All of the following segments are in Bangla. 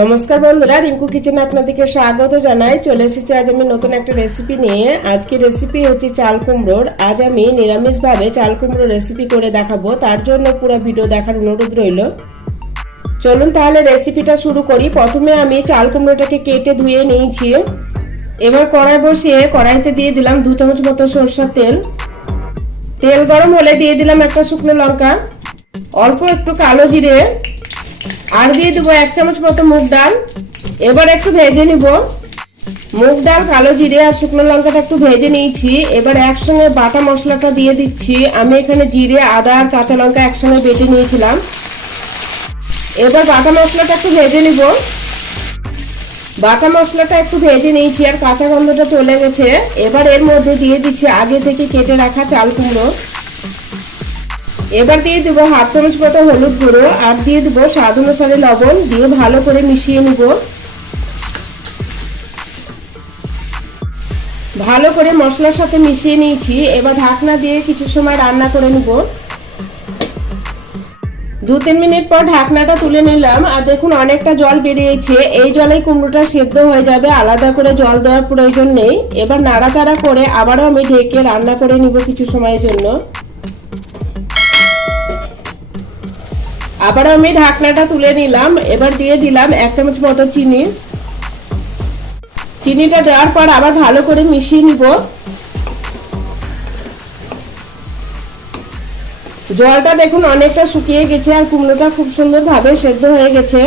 নমস্কার বন্ধুরা, রিঙ্কু কিচেনে আপনাদেরকে স্বাগত জানাই। চলে এসেছি আজ আমি নতুন একটা রেসিপি নিয়ে। আজকে রেসিপি হচ্ছে চাল কুমড়োর। আজ আমি নিরামিষভাবে চাল কুমড়ো রেসিপি করে দেখাবো, তার জন্য পুরো ভিডিও দেখার অনুরোধ রইল। চলুন তাহলে রেসিপিটা শুরু করি। প্রথমে আমি চাল কুমড়োটাকে কেটে ধুয়ে নিয়েছি। এবার কড়াই বসিয়ে কড়াইতে দিয়ে দিলাম 2 চামচ মতো সরষের তেল। তেল গরম হলে দিয়ে দিলাম একটা শুকনো লঙ্কা, অল্প একটু কালো জিরে, আর দিয়ে দেবো 1 চামচ মতো মুগ ডাল। এবার একটু ভেজে নিব। মুগ ডাল, কালো জিরে আর শুকনো লঙ্কাটা একটু ভেজে নিয়েছি। এবার একসঙ্গে বাটা মশলাটা দিয়ে দিচ্ছি। আমি এখানে জিরে, আদা আর কাঁচা লঙ্কা একসঙ্গে বেটে নিয়েছিলাম। এবার বাটা মশলাটা একটু ভেজে নিব। বাটা মশলাটা একটু ভেজে নিয়েছি আর কাঁচা গন্ধটা চলে গেছে। এবার এর মধ্যে দিয়ে দিচ্ছি আগে থেকে কেটে রাখা চাল কুমড়ো। এবার দিয়ে দেবো 1/2 চামচ মতো হলুদ গুঁড়ো আর দিয়ে দেবো স্বাদ অনুসারে লবণ, দিয়ে ভালো করে মিশিয়ে নিব। ভালো করে মশলার সাথে মিশিয়ে নিয়েছি। এবার ঢাকনা দিয়ে কিছু সময় রান্না করে নিব। 2-3 মিনিট পর ঢাকনাটা তুলে নিলাম আর দেখুন অনেকটা জল বেরিয়েছে। এই জলেই কুমড়োটা সেদ্ধ হয়ে যাবে, আলাদা করে জল দেওয়ার প্রয়োজন নেই। এবার নাড়াচাড়া করে আবারও আমি ঢেকে রান্না করে নিব কিছু সময়ের জন্য। আবার আমি ঢাকনাটা তুলে নিলাম। এবার দিয়ে দিলাম 1 চামচ মতো চিনি। চিনিটা দেওয়ার পর আবার ভালো করে মিশিয়ে নিব। জলটা দেখুন অনেকটা শুকিয়ে গেছে আর কুমড়োটা খুব সুন্দরভাবে সেদ্ধ হয়ে গেছে।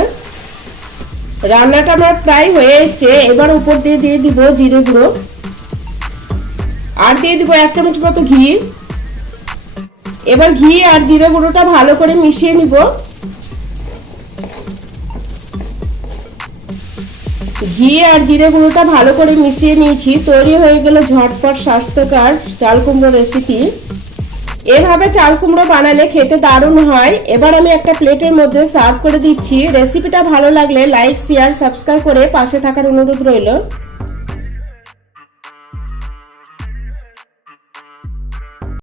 রান্নাটা আমার প্রায় হয়ে এসছে। এবার উপর দিয়ে দিয়ে দিব জিরে গুঁড়ো আর দিয়ে দিব 1 চামচ মতো ঘি। এবার ঘি আর জিরে গুঁড়োটা ভালো করে মিশিয়ে নিব। ঘি আর জিরে গুঁড়োটা ভালো করে মিশিয়ে নিয়েছি। তৈরি হয়ে গেল ঝটপট স্বাস্থ্যকর চাল কুমড়ো রেসিপি। এভাবে চাল কুমড়ো বানালে খেতে দারুণ হয়। এবার আমি একটা প্লেটের মধ্যে সার্ভ করে দিচ্ছি। রেসিপিটা ভালো লাগলে লাইক, শেয়ার, সাবস্ক্রাইব করে পাশে থাকার অনুরোধ রইল।